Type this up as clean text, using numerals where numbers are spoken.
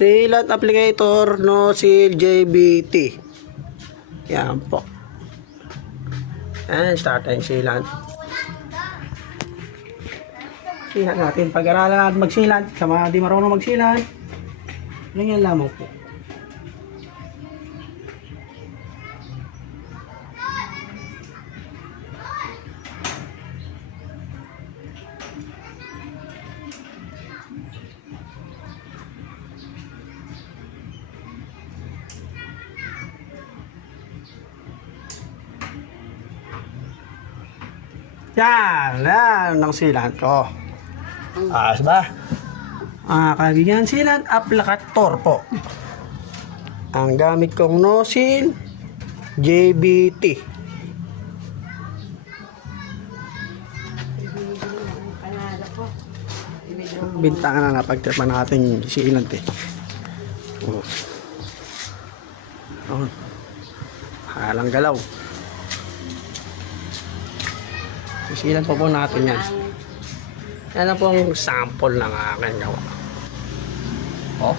Sealant applicator nozzle JBT. Yan po. And start tayong sealant. Sealant natin. Pag-aralan natin mag-sealant. Sa mga di marunong mag-sealant, ganyan lamang po. Yan ang sealant ko. Ayos ba? Kaibigan, sealant applicator po. Ang gamit kong nozzle JBT. Bintangan na napagtripan natin sealant eh. Halang galaw. Sealant po natin yan. Yan na po ang sample ng aking gawa. Oh.